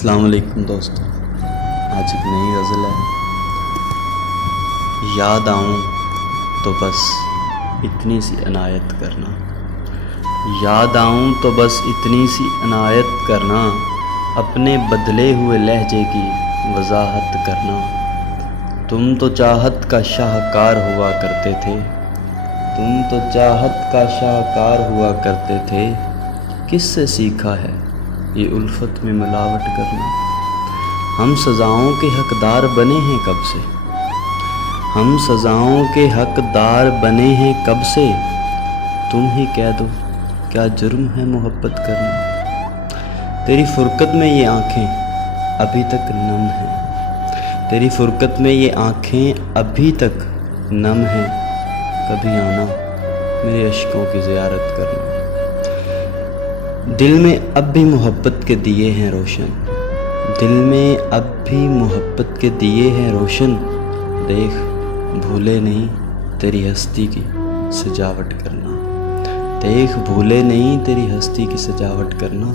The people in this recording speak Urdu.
السلام علیکم دوستو، آج ایک نئی غزل ہے۔ یاد آؤں تو بس اتنی سی عنایت کرنا، یاد آؤں تو بس اتنی سی عنایت کرنا، اپنے بدلے ہوئے لہجے کی وضاحت کرنا۔ تم تو چاہت کا شاہکار ہوا کرتے تھے، تم تو چاہت کا شاہکار ہوا کرتے تھے، کس سے سیکھا ہے یہ الفت میں ملاوٹ کرنا؟ ہم سزاؤں کے حقدار بنے ہیں کب سے، ہم سزاؤں کے حقدار بنے ہیں کب سے، تم ہی کہہ دو کیا جرم ہے محبت کرنا؟ تیری فرقت میں یہ آنکھیں ابھی تک نم ہیں، تیری فرقت میں یہ آنکھیں ابھی تک نم ہیں، کبھی آنا میرے اشکوں کی زیارت کرنا۔ دل میں اب بھی محبت کے دیے ہیں روشن، دل میں اب بھی محبت کے دیے ہیں روشن، دیکھ بھولے نہیں تیری ہستی کی سجاوٹ کرنا، دیکھ بھولے نہیں تیری ہستی کی سجاوٹ کرنا۔